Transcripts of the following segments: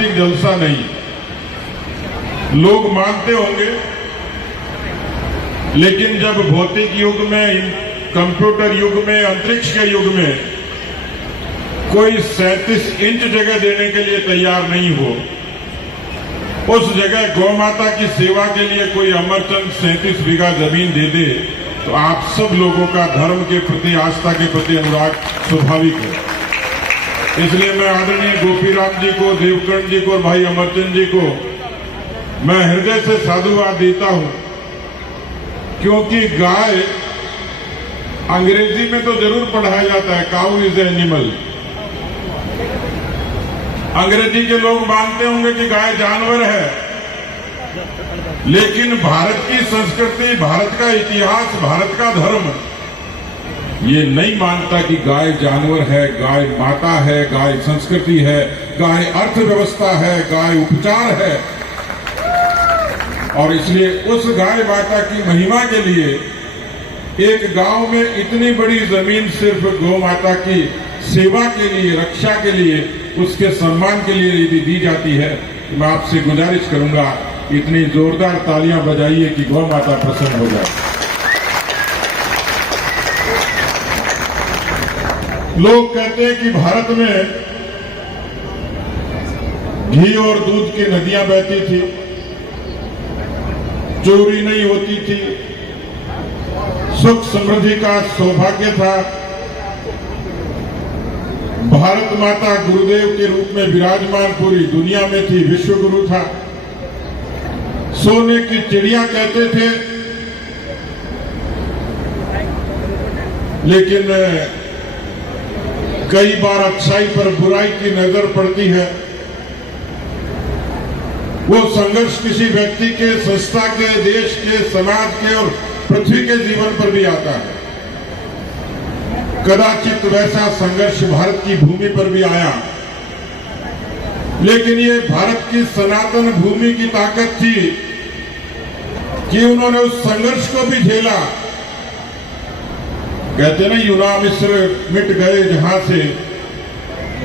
राजनीतिक जलसा नहीं। लोग मानते होंगे, लेकिन जब भौतिक युग में, कंप्यूटर युग में, अंतरिक्ष के युग में कोई 37 इंच जगह देने के लिए तैयार नहीं हो, उस जगह गौ माता की सेवा के लिए कोई अमरचंद 37 बीघा जमीन दे दे, तो आप सब लोगों का धर्म के प्रति, आस्था के प्रति अनुराग स्वाभाविक है। इसलिए मैं आदरणीय गोपीराम जी को, देवकर्ण जी को और भाई अमरचंद जी को मैं हृदय से साधुवाद देता हूं, क्योंकि गाय अंग्रेजी में तो जरूर पढ़ाया जाता है, काउ इज एनिमल। अंग्रेजी के लोग मानते होंगे कि गाय जानवर है, लेकिन भारत की संस्कृति, भारत का इतिहास, भारत का धर्म ये नहीं मानता कि गाय जानवर है, गाय माता है, गाय संस्कृति है, गाय अर्थव्यवस्था है, गाय उपचार है। और इसलिए उस गाय माता की महिमा के लिए एक गांव में इतनी बड़ी जमीन सिर्फ गौ माता की सेवा के लिए, रक्षा के लिए, उसके सम्मान के लिए यदि दी जाती है, तो मैं आपसे गुजारिश करूंगा, इतनी जोरदार तालियां बजाइए कि गौ माता प्रसन्न हो जाए। लोग कहते हैं कि भारत में घी और दूध की नदियां बहती थी, चोरी नहीं होती थी, सुख समृद्धि का सौभाग्य था, भारत माता गुरुदेव के रूप में विराजमान पूरी दुनिया में थी, विश्व गुरु था, सोने की चिड़िया कहते थे। लेकिन कई बार अच्छाई पर बुराई की नजर पड़ती है। वो संघर्ष किसी व्यक्ति के, संस्था के, देश के, समाज के और पृथ्वी के जीवन पर भी आता है। कदाचित वैसा संघर्ष भारत की भूमि पर भी आया, लेकिन ये भारत की सनातन भूमि की ताकत थी कि उन्होंने उस संघर्ष को भी झेला। कहते ना, यूना मिस्र मिट गए जहां से,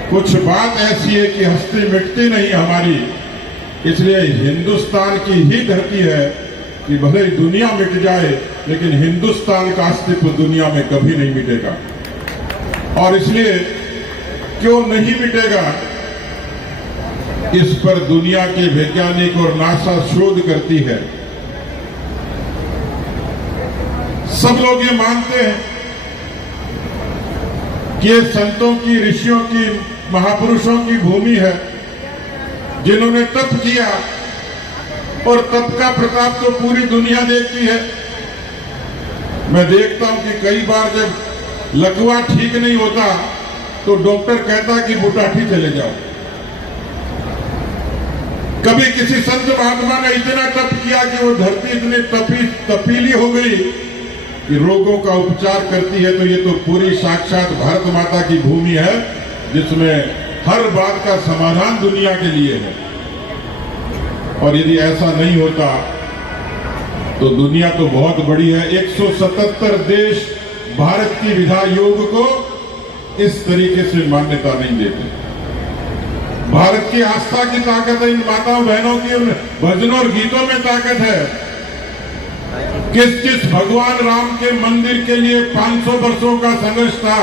कुछ बात ऐसी है कि हस्ती मिटती नहीं हमारी। इसलिए हिंदुस्तान की ही धरती है कि भले ही दुनिया मिट जाए, लेकिन हिंदुस्तान का अस्तित्व दुनिया में कभी नहीं मिटेगा। और इसलिए क्यों नहीं मिटेगा, इस पर दुनिया के वैज्ञानिक और नासा शोध करती है। सब लोग ये मानते हैं कि ये संतों की, ऋषियों की, महापुरुषों की भूमि है, जिन्होंने तप किया, और तप का प्रताप तो पूरी दुनिया देखती है। मैं देखता हूं कि कई बार जब लकवा ठीक नहीं होता तो डॉक्टर कहता कि बुटाठी चले जाओ। कभी किसी संत महात्मा ने इतना तप किया कि वो धरती इतनी तपीली हो गई कि रोगों का उपचार करती है। तो ये तो पूरी साक्षात भारत माता की भूमि है, जिसमें हर बात का समाधान दुनिया के लिए है। और यदि ऐसा नहीं होता तो दुनिया तो बहुत बड़ी है। 177 देश भारत की विधा योग को इस तरीके से मान्यता नहीं देते। भारत की आस्था की ताकत है, इन माताओं बहनों की उन भजनों और गीतों में ताकत है। किस भगवान राम के मंदिर के लिए 500 वर्षों का संघर्ष था,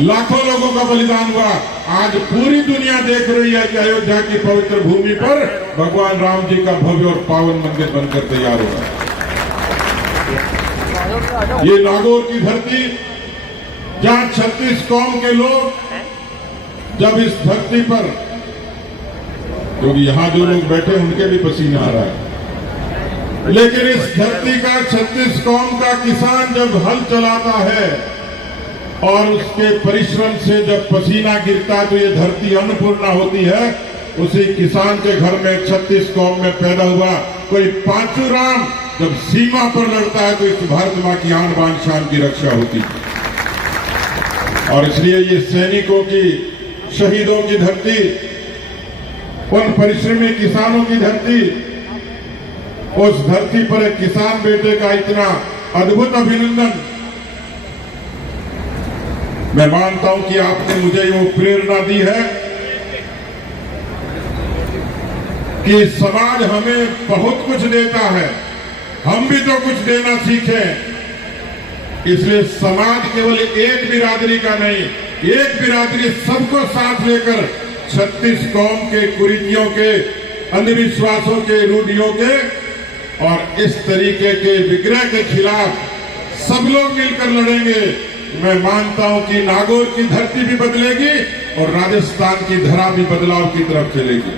लाखों लोगों का बलिदान हुआ। आज पूरी दुनिया देख रही है कि अयोध्या की पवित्र भूमि पर भगवान राम जी का भव्य और पावन मंदिर बनकर तैयार हुआ। ये नागौर की धरती, जहां 36 कौम के लोग जब इस धरती पर, क्योंकि यहां जो लोग बैठे उनके भी पसीना आ रहा है, लेकिन इस धरती का 36 कौम का किसान जब हल चलाता है और उसके परिश्रम से जब पसीना गिरता है तो ये धरती अन्नपूर्णा होती है। उसी किसान के घर में 36 कौम में पैदा हुआ कोई पांचू राम जब सीमा पर लड़ता है तो इस भारत मां की आन बान शान की रक्षा होती है। और इसलिए ये सैनिकों की, शहीदों की धरती, उन परिश्रमी किसानों की धरती, उस धरती पर एक किसान बेटे का इतना अद्भुत अभिनंदन। मैं मानता हूं कि आपने मुझे वो प्रेरणा दी है कि समाज हमें बहुत कुछ देता है, हम भी तो कुछ देना सीखें। इसलिए समाज केवल एक बिरादरी का नहीं, एक बिरादरी सबको साथ लेकर 36 कौम के कुरीतियों के, अंधविश्वासों के, रूढ़ियों के और इस तरीके के विग्रह के खिलाफ सब लोग मिलकर लड़ेंगे। मैं मानता हूं कि नागौर की धरती भी बदलेगी और राजस्थान की धरा भी बदलाव की तरफ चलेगी।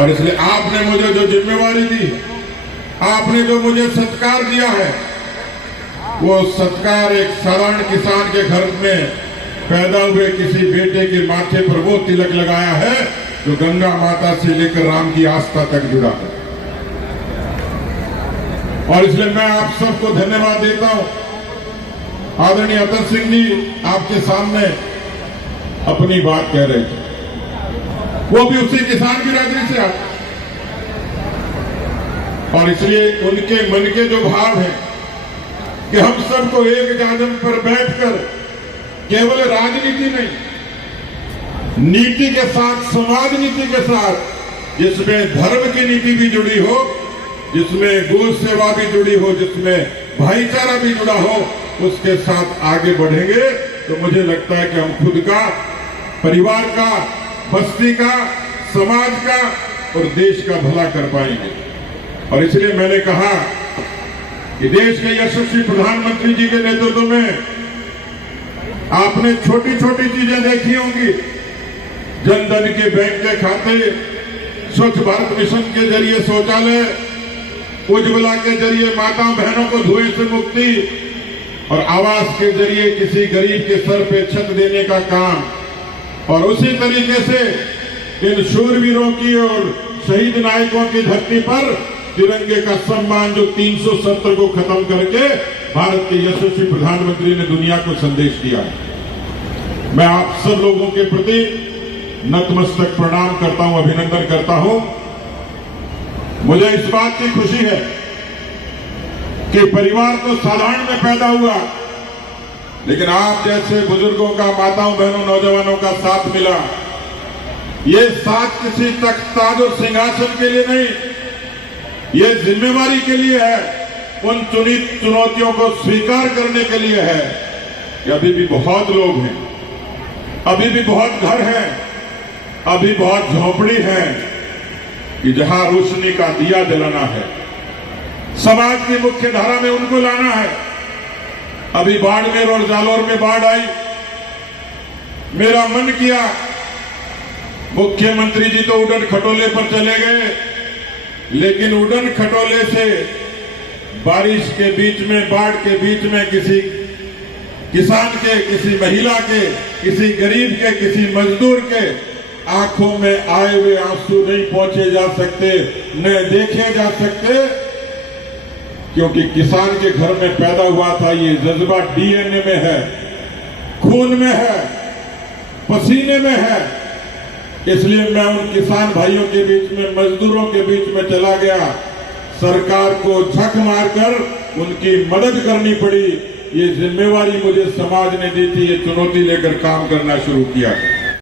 और इसलिए आपने मुझे जो जिम्मेवारी दी, आपने जो मुझे सत्कार दिया है, वो सत्कार एक साधारण किसान के घर में पैदा हुए किसी बेटे के माथे पर वो तिलक लगाया है जो गंगा माता से लेकर राम की आस्था तक जुड़ा है। और इसलिए मैं आप सबको धन्यवाद देता हूं। आदरणीय अतर सिंह जी आपके सामने अपनी बात कह रहे थे, वो भी उसी किसान बिरादरी से आते, और इसलिए उनके मन के जो भाव है कि हम सबको एक जाजम पर बैठकर केवल राजनीति नहीं, नीति के साथ, समाज नीति के साथ, जिसमें धर्म की नीति भी जुड़ी हो, जिसमें गौ सेवा भी जुड़ी हो, जिसमें भाईचारा भी जुड़ा हो, उसके साथ आगे बढ़ेंगे तो मुझे लगता है कि हम खुद का, परिवार का, बस्ती का, समाज का और देश का भला कर पाएंगे। और इसलिए मैंने कहा कि देश के यशस्वी प्रधानमंत्री जी के नेतृत्व में आपने छोटी छोटी चीजें देखी होंगी, जन धन के बैंक के खाते, स्वच्छ भारत मिशन के जरिए शौचालय, उज्ज्वला के जरिए माता बहनों को धुएं से मुक्ति और आवास के जरिए किसी गरीब के सर पे छत देने का काम। और उसी तरीके से इन शूरवीरों की और शहीद नायकों की धरती पर तिरंगे का सम्मान जो 370 को खत्म करके भारत के यशस्वी प्रधानमंत्री ने दुनिया को संदेश दिया है। मैं आप सब लोगों के प्रति नतमस्तक प्रणाम करता हूं, अभिनंदन करता हूं। मुझे इस बात की खुशी है कि परिवार तो साधारण में पैदा हुआ, लेकिन आप जैसे बुजुर्गों का, माताओं बहनों नौजवानों का साथ मिला। ये साथ किसी तख्त ताज और सिंहासन के लिए नहीं, ये जिम्मेवारी के लिए है, उन चुनौतियों को स्वीकार करने के लिए है कि अभी भी बहुत लोग हैं, अभी भी बहुत घर हैं, अभी बहुत झोपड़ी हैं कि जहां रोशनी का दिया जलाना है, समाज की मुख्य धारा में उनको लाना है। अभी बाड़मेर और जालौर में बाढ़ आई, मेरा मन किया, मुख्यमंत्री जी तो उड़न खटोले पर चले गए, लेकिन उड़न खटोले से बारिश के बीच में, बाढ़ के बीच में किसी किसान के, किसी महिला के, किसी गरीब के, किसी मजदूर के आंखों में आए हुए आंसू नहीं पहुंचे जा सकते, न देखे जा सकते, क्योंकि किसान के घर में पैदा हुआ था। ये जज्बा डीएनए में है, खून में है, पसीने में है। इसलिए मैं उन किसान भाइयों के बीच में, मजदूरों के बीच में चला गया। सरकार को झक मारकर उनकी मदद करनी पड़ी। ये जिम्मेवारी मुझे समाज ने दी थी, ये चुनौती लेकर काम करना शुरू किया।